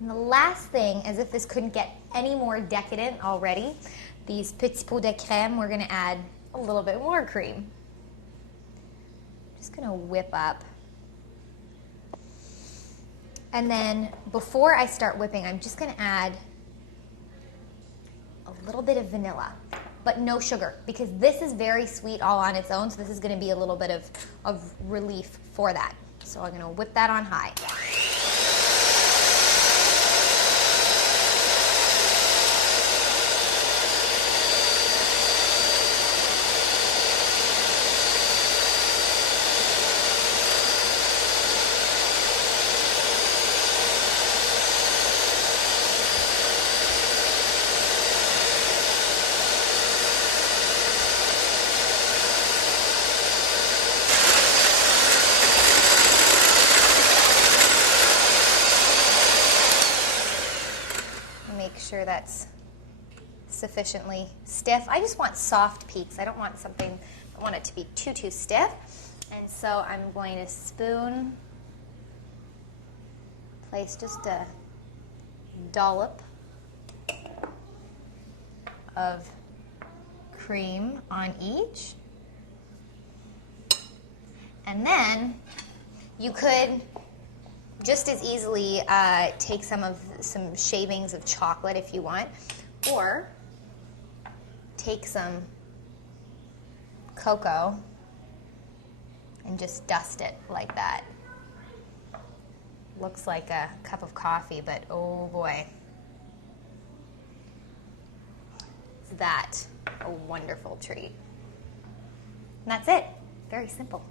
And the last thing, as if this couldn't get any more decadent already, these petits pots de crème, we're gonna add a little bit more cream. Just gonna whip up. And then before I start whipping, I'm just gonna add a little bit of vanilla, but no sugar, because this is very sweet all on its own, so this is gonna be a little bit of relief for that. So I'm gonna whip that on high. Make sure that's sufficiently stiff. I just want soft peaks. I don't want it to be too stiff. And so I'm going to place just a dollop of cream on each. And then you could just as easily take some shavings of chocolate if you want, or take some cocoa and just dust it like that. Looks like a cup of coffee, but oh boy, is that a wonderful treat. And that's it. Very simple.